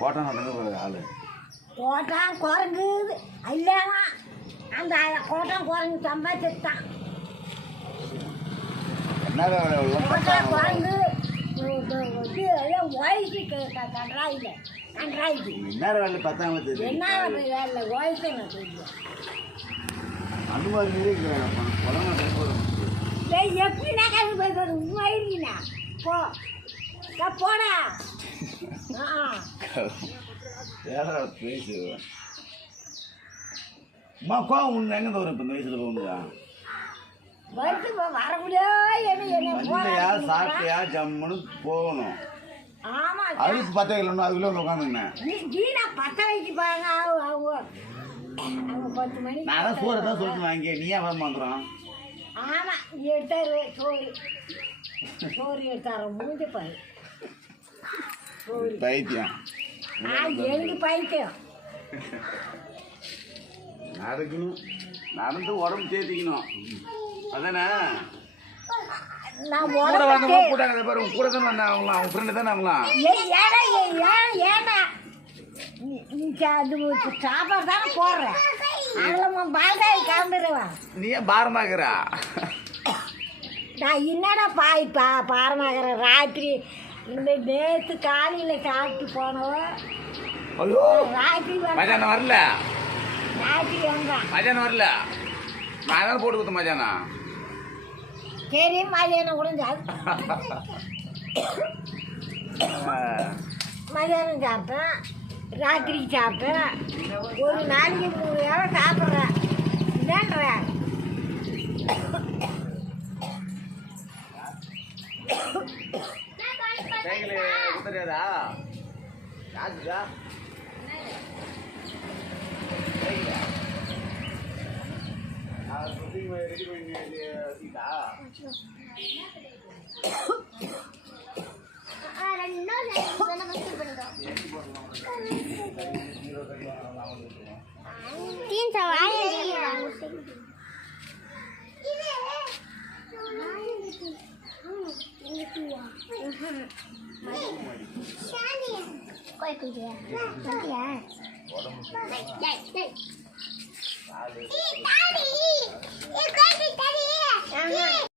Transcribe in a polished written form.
கோட்டை நடந்து ஆளு கோட்டான் குரங்கு இல்லைன்னா அந்த கோட்டான் குரங்கு சம்பாதிச்சுட்டான். கோட்டான் குரங்கு இது எல்லாம் வயசு கன்றாயில்லை கன்றாயிது. என்ன வேலை பார்த்தாங்களே தெரியும். என்ன வேலை வயசு நான் தெரியும். அந்த மாதிரி எப்படின்னா கல்வி போய் உண்மையினா போ போடா. பேசு அம்மா கோவம் உண்டு எங்கே வரும் இப்போ இந்த வயசில் போகும்போதா வருது வர முடியாது. என்ன சாப்பிட்டியா ஜம்முன்னு போகணும். ஆமா அதுக்கு 10 கிலோ அதுக்குள்ள உட்காந்துருந்தேன். வீணா 10 வைக்கு பாருங்க. அவங்க 10 மணி நான் தான் சோறு தான் சொல்லிட்டு வாங்கி நீ ஏன் வர மாட்டோம். ஆமா எடுத்தாரு சோறு எடுத்தாரு மூஞ்சி பாரு பைத்தியம். எனக்கு பைத்தியம். நடக்கணும் நடந்து உடம்பு தேத்திக்கணும் அதானே. நான் கூட வந்தவங்க கூட்டாங்க பாரு கூட தானே வந்தாங்களா அவங்க ஃப்ரெண்டு தானே அவங்களாம். ஏன்னா நீ சாப்பாடு தானே போடுறேன் அதில் பால்காய் கலந்துருவேன். நீ ஏன் பாரமாக்குறா. நான் என்னடா பாரமாக்குறேன். ராத்திரி இந்த நேற்று காலையில் சாப்பிட்டு போனவன் ஐயோ ராத்திரி மதியானம் வரல. ராத்திரி வந்தான் மதியானம் வரல. நான் தான் போட்டு கொடுத்தேன் மதியானம். சரி மதியானம் கூட மதியானம் சாப்பிட்டேன் ராத்திரிக்கு சாப்பிட்டேன். ஒரு நாளைக்கு 3 வேளை சாப்பிட்றேன். இல்லைன்றேன் சைக்கிள் குத்துறியாதா யாருக்குதா ரெடி பண்ணி சீட்டா Daddy!